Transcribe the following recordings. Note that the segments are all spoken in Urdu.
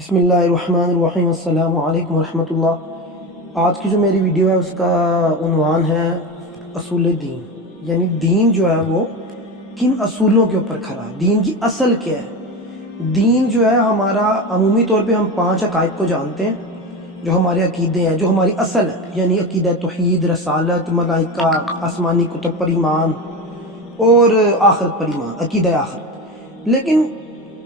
بسم اللہ الرحمن الرحیم، السلام علیکم ورحمۃ اللہ۔ آج کی جو میری ویڈیو ہے اس کا عنوان ہے اصول دین، یعنی دین جو ہے وہ کن اصولوں کے اوپر کھڑا ہے، دین کی اصل کیا ہے۔ دین جو ہے ہمارا عمومی طور پہ ہم 5 عقائد کو جانتے ہیں جو ہمارے عقیدے ہیں، جو ہماری اصل ہے، یعنی عقیدہ توحید، رسالت، ملائکہ، آسمانی کتب پر ایمان اور آخرت پر ایمان، عقیدہ آخرت۔ لیکن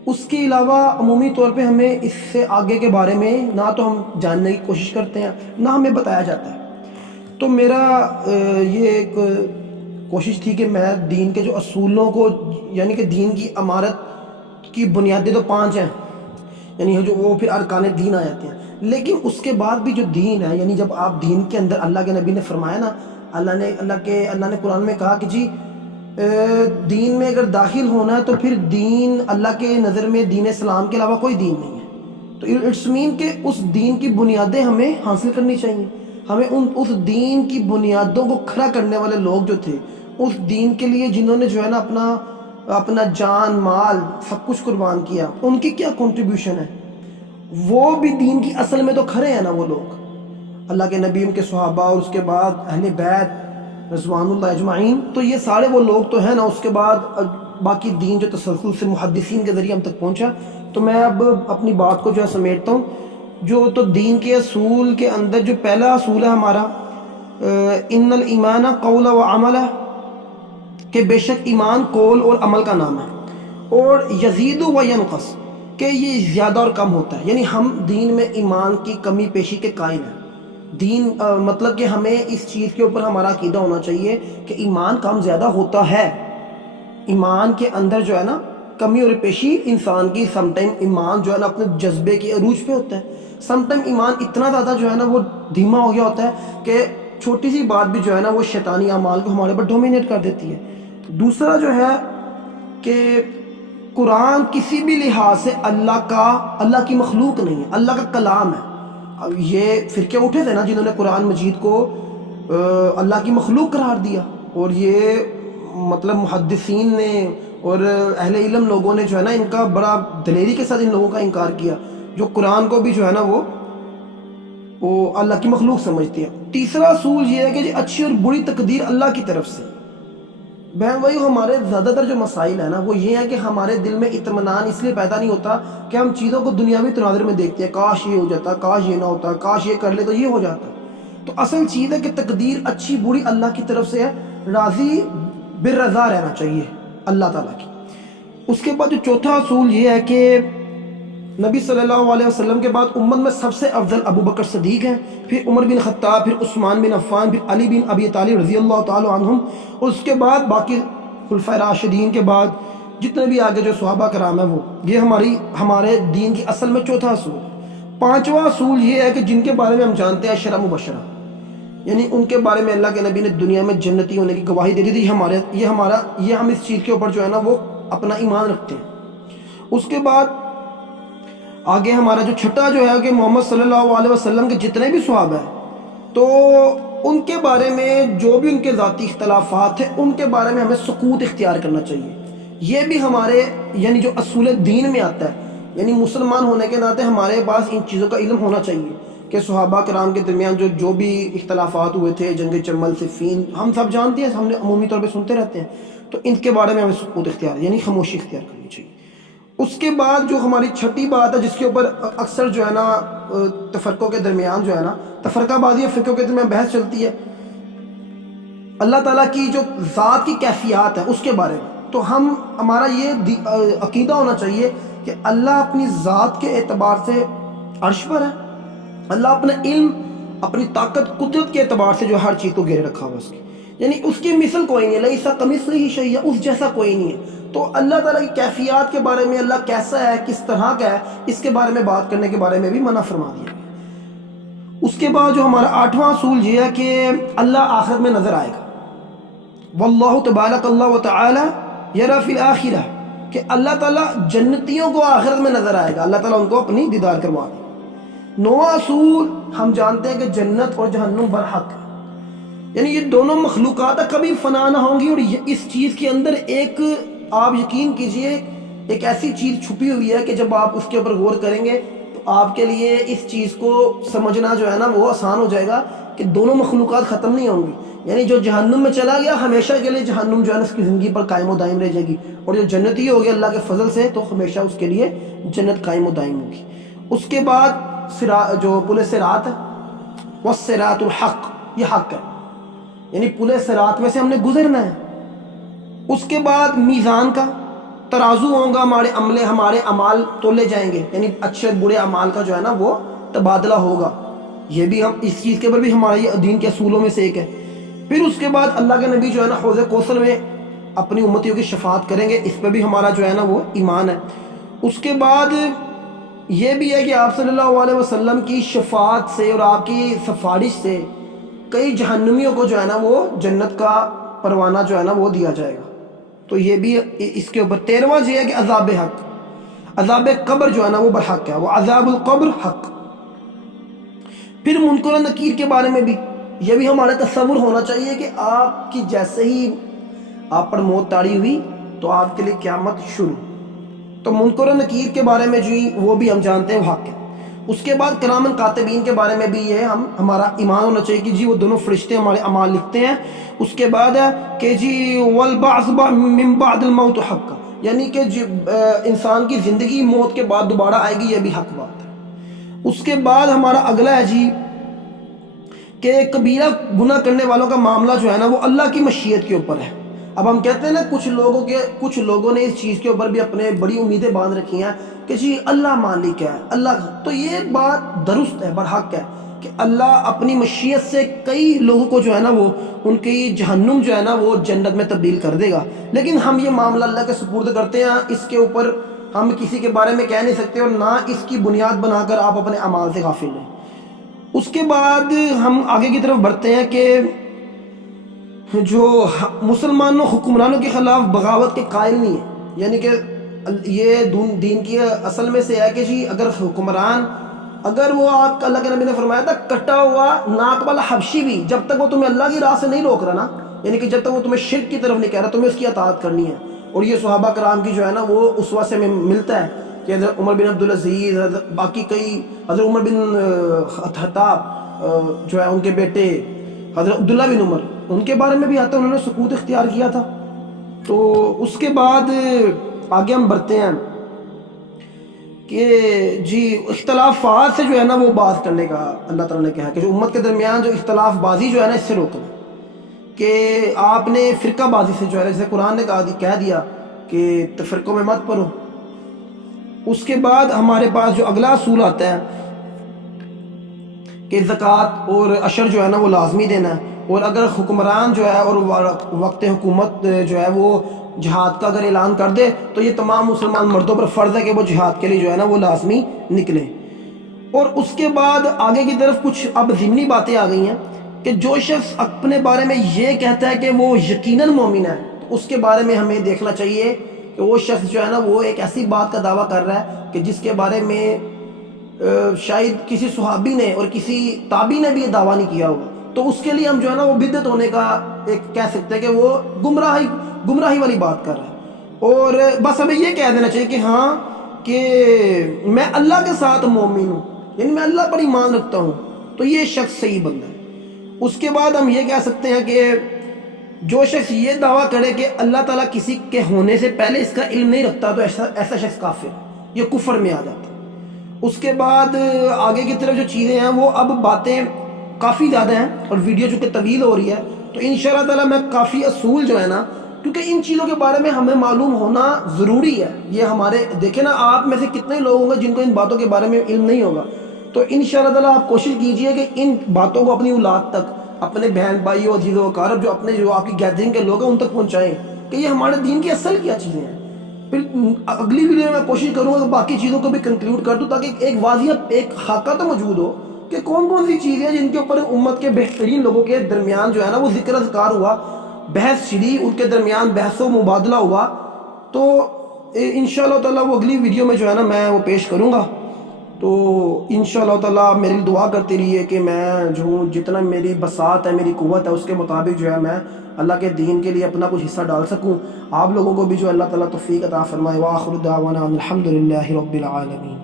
اس کے علاوہ عمومی طور پہ ہمیں اس سے آگے کے بارے میں نہ تو ہم جاننے کی کوشش کرتے ہیں نہ ہمیں بتایا جاتا ہے۔ تو میرا یہ ایک کوشش تھی کہ میں دین کے جو اصولوں کو، یعنی کہ دین کی عمارت کی بنیادیں تو 5 ہیں، یعنی جو وہ پھر ارکان دین آ جاتے ہیں، لیکن اس کے بعد بھی جو دین ہے، یعنی جب آپ دین کے اندر، اللہ کے نبی نے فرمایا نا، اللہ نے قرآن میں کہا کہ جی دین میں اگر داخل ہونا ہے تو پھر دین، اللہ کے نظر میں دین اسلام کے علاوہ کوئی دین نہیں ہے۔ تو اٹس مین کہ اس دین کی بنیادیں ہمیں حاصل کرنی چاہیے، ہمیں اس دین کی بنیادوں کو کھڑا کرنے والے لوگ جو تھے، اس دین کے لیے جنہوں نے جو ہے نا اپنا جان مال سب کچھ قربان کیا، ان کی کیا کنٹریبیوشن ہے، وہ بھی دین کی اصل میں تو کھڑے ہیں نا وہ لوگ، اللہ کے نبی، ان کے صحابہ، اور اس کے بعد اہل بیت رضوان اللہ اجمعین، تو یہ سارے وہ لوگ تو ہیں نا۔ اس کے بعد باقی دین جو تسلسل سے محدثین کے ذریعے ہم تک پہنچا۔ تو میں اب اپنی بات کو جو ہے سمیٹتا ہوں۔ جو تو دین کے اصول کے اندر جو پہلا اصول ہے ہمارا، ان الایمان قول و عمل ہے، کہ بے شک ایمان قول اور عمل کا نام ہے، اور یزید و ینقص، کہ یہ زیادہ اور کم ہوتا ہے، یعنی ہم دین میں ایمان کی کمی پیشی کے قائل ہیں۔ دین مطلب کہ ہمیں اس چیز کے اوپر ہمارا عقیدہ ہونا چاہیے کہ ایمان کم زیادہ ہوتا ہے، ایمان کے اندر جو ہے نا کمی اور پیشی انسان کی، سم ٹائم ایمان جو ہے نا اپنے جذبے کے عروج پہ ہوتا ہے، سم ٹائم ایمان اتنا زیادہ جو ہے نا وہ دھیما ہو گیا ہوتا ہے کہ چھوٹی سی بات بھی جو ہے نا وہ شیطانی اعمال کو ہمارے پر ڈومینیٹ کر دیتی ہے۔ دوسرا جو ہے کہ قرآن کسی بھی لحاظ سے اللہ کی مخلوق نہیں ہے، اللہ کا کلام ہے۔ اب یہ فرقے اٹھے تھے نا جنہوں نے قرآن مجید کو اللہ کی مخلوق قرار دیا، اور یہ مطلب محدثین نے اور اہل علم لوگوں نے جو ہے نا ان کا بڑا دلیری کے ساتھ ان لوگوں کا انکار کیا، جو قرآن کو بھی جو ہے نا وہ اللہ کی مخلوق سمجھتی ہے۔ تیسرا اصول یہ ہے کہ اچھی اور بری تقدیر اللہ کی طرف سے۔ بہن بھائی، ہمارے زیادہ تر جو مسائل ہیں نا وہ یہ ہے کہ ہمارے دل میں اطمینان اس لیے پیدا نہیں ہوتا کہ ہم چیزوں کو دنیاوی تناظر میں دیکھتے ہیں، کاش یہ ہو جاتا، کاش یہ نہ ہوتا، کاش یہ کر لے تو یہ ہو جاتا۔ تو اصل چیز ہے کہ تقدیر اچھی بری اللہ کی طرف سے ہے، راضی بالرضا رہنا چاہیے اللہ تعالیٰ کی۔ اس کے بعد جو چوتھا اصول یہ ہے کہ نبی صلی اللہ علیہ وسلم کے بعد امت میں سب سے افضل ابو بکر صدیق ہیں، پھر عمر بن خطاب، پھر عثمان بن عفان، پھر علی بن ابی طالب رضی اللہ تعالی عنہم، اور اس کے بعد باقی خلفائے راشدین کے بعد جتنے بھی آگے جو صحابہ کرام ہیں وہ، یہ ہمارے دین کی اصل میں چوتھا اصول۔ پانچواں اصول یہ ہے کہ جن کے بارے میں ہم جانتے ہیں عشرہ مبشرہ، یعنی ان کے بارے میں اللہ کے نبی نے دنیا میں جنتی ہونے کی گواہی دے دی تھی، یہ ہم اس چیز کے اوپر جو ہے نا وہ اپنا ایمان رکھتے ہیں۔ اس کے بعد آگے ہمارا جو چھٹا جو ہے کہ محمد صلی اللہ علیہ وسلم کے جتنے بھی صحابہ ہیں، تو ان کے بارے میں جو بھی ان کے ذاتی اختلافات ہیں ان کے بارے میں ہمیں سکوت اختیار کرنا چاہیے۔ یہ بھی ہمارے یعنی جو اصول دین میں آتا ہے، یعنی مسلمان ہونے کے ناطے ہمارے پاس ان چیزوں کا علم ہونا چاہیے کہ صحابہ کرام کے درمیان جو بھی اختلافات ہوئے تھے، جنگ چمل، صفین، ہم سب جانتے ہیں، ہم نے عمومی طور پہ سنتے رہتے ہیں، تو ان کے بارے میں ہمیں سکوت اختیار یعنی خاموشی اختیار کرنی چاہیے۔ اس کے بعد جو ہماری چھٹی بات ہے جس کے اوپر اکثر جو ہے نا تفرقوں کے درمیان جو ہے نا تفرقہ بازی فرقوں کے درمیان بحث چلتی ہے، اللہ تعالیٰ کی جو ذات کی کیفیات ہے اس کے بارے میں۔ تو ہمارا یہ عقیدہ ہونا چاہیے کہ اللہ اپنی ذات کے اعتبار سے عرش پر ہے، اللہ اپنا علم، اپنی طاقت، قدرت کے اعتبار سے جو ہر چیز کو گھیرے رکھا ہوا اس کی، یعنی اس کی مثل کوئی نہیں ہے، لیسا کمثلہ شیء، اس جیسا کوئی نہیں ہے۔ تو اللہ تعالیٰ کی کیفیات کے بارے میں، اللہ کیسا ہے، کس طرح کا ہے، اس کے بارے میں بات کرنے کے بارے میں بھی منع فرما دیا گیا۔ اس کے بعد جو ہمارا 8واں اصول یہ ہے کہ اللہ آخرت میں نظر آئے گا، واللہ تبارک اللہ و تعالی یری فی الآخرہ، کہ اللہ تعالیٰ جنتیوں کو آخرت میں نظر آئے گا، اللہ تعالیٰ ان کو اپنی دیدار کروا دے گا۔ 9واں اصول ہم جانتے ہیں کہ جنت اور جہنم برحق ہے، یعنی یہ دونوں مخلوقات کبھی فنا نہ ہوں گی، اور اس چیز کے اندر ایک آپ یقین کیجئے ایک ایسی چیز چھپی ہوئی ہے کہ جب آپ اس کے اوپر غور کریں گے تو آپ کے لیے اس چیز کو سمجھنا جو ہے نا وہ آسان ہو جائے گا کہ دونوں مخلوقات ختم نہیں ہوں گی. یعنی جو جہنم میں چلا گیا ہمیشہ کے لیے جہنم جو ہے نا اس کی زندگی پر قائم و دائم رہ جائے گی, اور جو جنتی ہو گیا اللہ کے فضل سے تو ہمیشہ اس کے لیے جنت قائم و دائم ہوگی. اس کے بعد جو پل صراط ہے والصراط الحق, یہ حق ہے, یعنی پل صراط میں سے ہم نے گزرنا ہے. اس کے بعد میزان کا ترازو ہوگا, ہمارے اعمال تولے جائیں گے, یعنی اچھے برے اعمال کا جو ہے نا وہ تبادلہ ہوگا. یہ بھی ہم اس چیز کے اوپر بھی ہمارے دین کے اصولوں میں سے ایک ہے. پھر اس کے بعد اللہ کے نبی جو ہے نا حوض کوثر میں اپنی امتیوں کی شفاعت کریں گے, اس پہ بھی ہمارا جو ہے نا وہ ایمان ہے. اس کے بعد یہ بھی ہے کہ آپ صلی اللہ علیہ وسلم کی شفاعت سے اور آپ کی سفارش سے کئی جہنمیوں کو جو ہے نا وہ جنت کا پروانہ جو ہے نا وہ دیا جائے گا. تو یہ بھی اس کے اوپر 13واں یہ ہے کہ عذاب حق, عذاب قبر جو ہے نا وہ برحق ہے, وہ عذاب القبر حق. پھر منکر و نکیر کے بارے میں بھی یہ بھی ہمارا تصور ہونا چاہیے کہ آپ کی جیسے ہی آپ پر موت طاری ہوئی تو آپ کے لیے قیامت شروع. تو منکر و نکیر کے بارے میں جی وہ بھی ہم جانتے ہیں وہ حق ہے. اس کے بعد کرامن کاتبین کے بارے میں بھی یہ ہمارا ایمان ہونا چاہیے کہ جی وہ دونوں فرشتے ہمارے اعمال لکھتے ہیں. اس کے بعد ہے کہ جی والبعث من بعد الموت حق, یعنی کہ انسان کی زندگی موت کے بعد دوبارہ آئے گی, یہ بھی حق بات ہے. اس کے بعد ہمارا اگلا ہے جی کہ کبیرہ گناہ کرنے والوں کا معاملہ جو ہے نا وہ اللہ کی مشیت کے اوپر ہے. اب ہم کہتے ہیں نا کچھ لوگوں نے اس چیز کے اوپر بھی اپنے بڑی امیدیں باندھ رکھی ہیں کہ جی اللہ مالک ہے, اللہ, تو یہ بات درست ہے, برحق ہے کہ اللہ اپنی مشیت سے کئی لوگوں کو جو ہے نا وہ ان کی جہنم جو ہے نا وہ جنت میں تبدیل کر دے گا. لیکن ہم یہ معاملہ اللہ کے سپرد کرتے ہیں, اس کے اوپر ہم کسی کے بارے میں کہہ نہیں سکتے, اور نہ اس کی بنیاد بنا کر آپ اپنے اعمال سے غافل ہیں. اس کے بعد ہم آگے کی طرف بڑھتے ہیں کہ جو مسلمانوں حکمرانوں کے خلاف بغاوت کے قائل نہیں ہیں, یعنی کہ یہ دین کی اصل میں سے ہے کہ جی اگر حکمران, اگر وہ آپ کا اللہ کے نبی نے فرمایا تھا کٹا ہوا ناک والا حبشی بھی جب تک وہ تمہیں اللہ کی راہ سے نہیں روک رہا نا, یعنی کہ جب تک وہ تمہیں شرک کی طرف نہیں کہہ رہا تمہیں اس کی اطاعت کرنی ہے. اور یہ صحابہ کرام کی جو ہے نا وہ اسوہ سے میں ملتا ہے کہ حضرت عمر بن عبدالعزیز, باقی کئی, حضرت عمر بن خطاب جو ہے ان کے بیٹے حضرت عبداللہ بن عمر, ان کے بارے میں بھی آتا ہے انہوں نے سکوت اختیار کیا تھا. تو اس کے بعد آگے ہم بڑھتے ہیں کہ جی اختلافات سے جو ہے نا وہ بات کرنے کا اللہ تعالیٰ نے کہا کہ جو امت کے درمیان جو اختلاف بازی جو ہے نا اس سے روکنا, کہ آپ نے فرقہ بازی سے جو ہے جیسے قرآن نے کہہ دیا کہ فرقوں میں مت پڑھو. اس کے بعد ہمارے پاس جو اگلا اصول آتا ہے کہ زکوٰۃ اور عشر جو ہے نا وہ لازمی دینا ہے, اور اگر حکمران جو ہے اور وقت حکومت جو ہے وہ جہاد کا اگر اعلان کر دے تو یہ تمام مسلمان مردوں پر فرض ہے کہ وہ جہاد کے لیے جو ہے نا وہ لازمی نکلیں. اور اس کے بعد آگے کی طرف کچھ اب ضمنی باتیں آ گئی ہیں کہ جو شخص اپنے بارے میں یہ کہتا ہے کہ وہ یقیناً مومن ہے, تو اس کے بارے میں ہمیں دیکھنا چاہیے کہ وہ شخص جو ہے نا وہ ایک ایسی بات کا دعویٰ کر رہا ہے کہ جس کے بارے میں شاید کسی صحابی نے اور کسی تابعی نے بھی یہ دعویٰ نہیں کیا ہوگا. تو اس کے لیے ہم جو ہے نا وہ بدعت ہونے کا ایک کہہ سکتے ہیں کہ وہ گمراہی والی بات کر رہا ہے. اور بس ہمیں یہ کہہ دینا چاہیے کہ ہاں کہ میں اللہ کے ساتھ مومن ہوں, یعنی میں اللہ پر ایمان رکھتا ہوں, تو یہ شخص صحیح بندہ ہے. اس کے بعد ہم یہ کہہ سکتے ہیں کہ جو شخص یہ دعویٰ کرے کہ اللہ تعالیٰ کسی کے ہونے سے پہلے اس کا علم نہیں رکھتا تو ایسا شخص کافر, یہ کفر میں آ جاتا ہے. اس کے بعد آگے کی طرف جو چیزیں ہیں وہ اب باتیں کافی زیادہ ہیں اور ویڈیو چونکہ طویل ہو رہی ہے تو انشاءاللہ تعالیٰ میں کافی اصول جو ہے نا, کیونکہ ان چیزوں کے بارے میں ہمیں معلوم ہونا ضروری ہے. یہ ہمارے دیکھیں نا آپ میں سے کتنے لوگ ہوں گے جن کو ان باتوں کے بارے میں علم نہیں ہوگا, تو انشاءاللہ تعالیٰ آپ کوشش کیجئے کہ ان باتوں کو اپنی اولاد تک, اپنے بہن بھائیوں عزیز و اقارب جو آپ کی گیدرنگ کے لوگ ہیں ان تک پہنچائیں کہ یہ ہمارے دین کی اصل کیا چیزیں ہیں. پھر اگلی ویڈیو میں کوشش کروں گا کہ باقی چیزوں کو بھی کنکلوڈ کر دوں تاکہ ایک واضح ایک خاکہ تو موجود ہو کہ کون کون سی چیزیں جن کے اوپر امت کے بہترین لوگوں کے درمیان جو ہے نا وہ ذکر اذکار ہوا, بحث چھڑی, ان کے درمیان بحث و مبادلہ ہوا. تو انشاءاللہ تعالیٰ وہ اگلی ویڈیو میں جو ہے نا میں وہ پیش کروں گا. تو انشاءاللہ تعالیٰ میری دعا کرتے رہیے کہ میں جو ہوں جتنا میری بساط ہے, میری قوت ہے, اس کے مطابق جو ہے میں اللہ کے دین کے لیے اپنا کچھ حصہ ڈال سکوں. آپ لوگوں کو بھی جو اللہ تعالیٰ توفیق عطا فرمائے. وآخر دعوانا الحمدللہ رب العالمین.